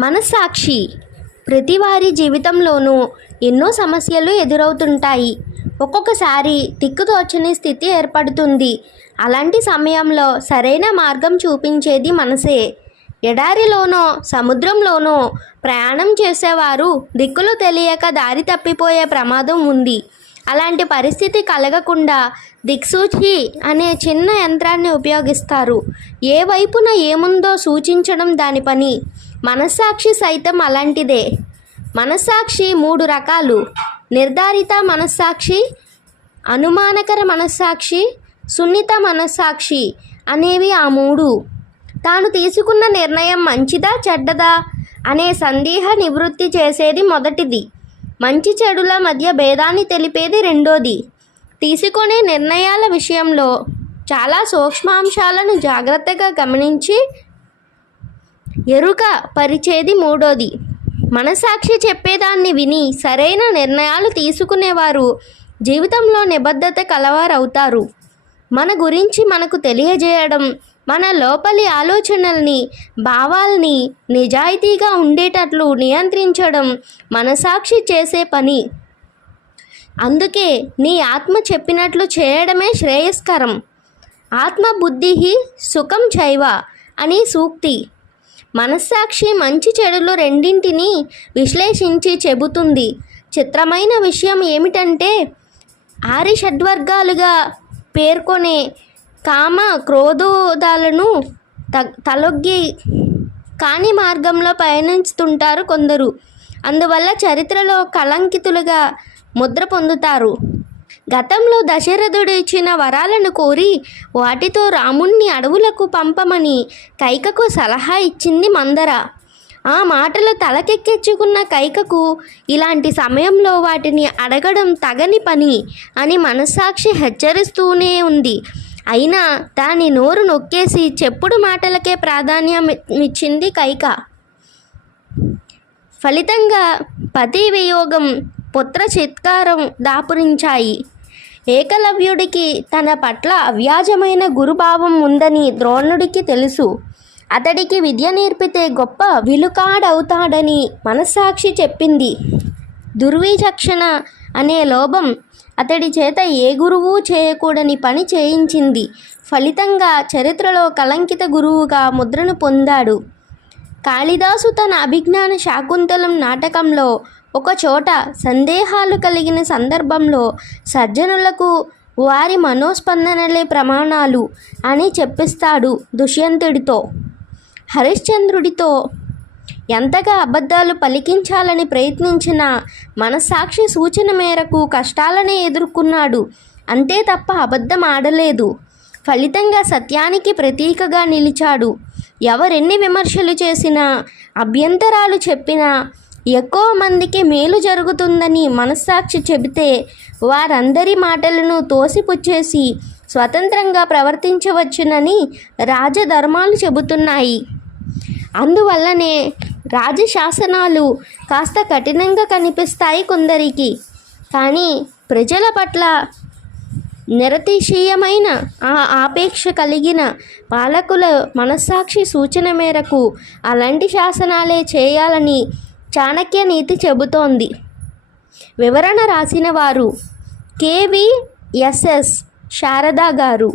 మనస్సాక్షి. ప్రతి వారి జీవితంలోనూ ఎన్నో సమస్యలు ఎదురవుతుంటాయి. ఒక్కొక్కసారి దిక్కుతోచని స్థితి ఏర్పడుతుంది. అలాంటి సమయంలో సరైన మార్గం చూపించేది మనసే. ఎడారిలోనో సముద్రంలోనో ప్రయాణం చేసేవారు దిక్కులు తెలియక దారి తప్పిపోయే ప్రమాదం ఉంది. అలాంటి పరిస్థితి కలగకుండా దిక్సూచి అనే చిన్న యంత్రాన్ని ఉపయోగిస్తారు. ఏ వైపున ఏముందో సూచించడం దాని పని. మనస్సాక్షి సైతం అలాంటిదే. మనస్సాక్షి మూడు రకాలు. నిర్ధారిత మనస్సాక్షి అనుమానకర మనస్సాక్షి సున్నిత మనస్సాక్షి అనేవి ఆ మూడు. తాను తీసుకున్న నిర్ణయం మంచిదా చెడ్డదా అనే సందేహ నివృత్తి చేసేది మొదటిది. మంచి చెడుల మధ్య భేదాన్ని తెలిపేది రెండోది. తీసుకునే నిర్ణయాల విషయంలో చాలా సూక్ష్మాంశాలను జాగ్రత్తగా గమనించి ఎరుక పరిచేది మూడోది. మనసాక్షి చెప్పేదాన్ని విని సరైన నిర్ణయాలు తీసుకునేవారు. జీవితంలో నిబద్ధత కలవారవుతారు. మన గురించి మనకు తెలియజేయడం మన లోపలి ఆలోచనల్ని భావాల్ని నిజాయితీగా ఉండేటట్లు నియంత్రించడం మనసాక్షి చేసే పని. అందుకే నీ ఆత్మ చెప్పినట్లు చేయడమే శ్రేయస్కరం. ఆత్మ బుద్ధి సుఖం చైవ అని సూక్తి. మనస్సాక్షి మంచి చెడులు రెండింటినీ విశ్లేషించి చెబుతుంది. చిత్రమైన విషయం ఏమిటంటే ఆరి షడ్వర్గాలుగా పేర్కొనే కామ క్రోధోదాలను త తలొగ్గి కాని మార్గంలో పయనిస్తుంటారు కొందరు. అందువల్ల చరిత్రలో కళంకితులుగా ముద్ర పొందుతారు. గతంలో దశరథుడు ఇచ్చిన వరాలను కోరి వాటితో రాముణ్ణి అడవులకు పంపమని కైకకు సలహా ఇచ్చింది మందర. ఆ మాటలు తలకెక్కించుకున్న కైకకు ఇలాంటి సమయంలో వాటిని అడగడం తగని పని అని మనస్సాక్షి హెచ్చరిస్తూనే ఉంది. అయినా దాని నోరు నొక్కేసి చెప్పుడు మాటలకే ప్రాధాన్యం ఇచ్చింది కైక. ఫలితంగా పతి వియోగం పుత్ర చిత్కారం దాపురించాయి. ఏకలవ్యుడికి తన పట్ల అవ్యాజమైన గురుభావం ఉందని ద్రోణుడికి తెలుసు. అతడికి విద్య నేర్పితే గొప్ప విలుకాడవుతాడని మనస్సాక్షి చెప్పింది. దుర్విచక్షణ అనే లోభం అతడి చేత ఏ గురువు చేయకూడని పని చేయించింది. ఫలితంగా చరిత్రలో కలంకిత గురువుగా ముద్రను పొందాడు. కాళిదాసు తన అభిజ్ఞాన శాకుంతలం నాటకంలో ఒక చోట సందేహాలు కలిగిన సందర్భంలో సజ్జనులకు వారి మనోస్పందనలే ప్రమాణాలు అని చెప్పిస్తాడు దుష్యంతుడితో. హరిశ్చంద్రుడితో ఎంతగా అబద్ధాలు పలికించాలని ప్రయత్నించినా మనస్సాక్షి సూచన మేరకు కష్టాలనే ఎదుర్కొన్నాడు. అంతే తప్ప అబద్ధం ఆడలేదు. ఫలితంగా సత్యానికి ప్రతీకగా నిలిచాడు. ఎవరెన్ని విమర్శలు చేసినా అభ్యంతరాలు చెప్పినా ఎక్కువ మందికి మేలు జరుగుతుందని మనస్సాక్షి చెబితే వారందరి మాటలను తోసిపుచ్చేసి స్వతంత్రంగా ప్రవర్తించవచ్చునని రాజధర్మాలు చెబుతున్నాయి. అందువల్లనే రాజశాసనాలు కాస్త కఠినంగా కనిపిస్తాయి కొందరికి. కానీ ప్రజల పట్ల నిరతిశీయమైన ఆ ఆపేక్ష కలిగిన పాలకుల మనస్సాక్షి సూచన మేరకు అలాంటి శాసనాలే చేయాలని చాణక్య నీతి చెబుతోంది. వివరణ రాసిన వారు కేవీఎస్ఎస్ శారదా గారు.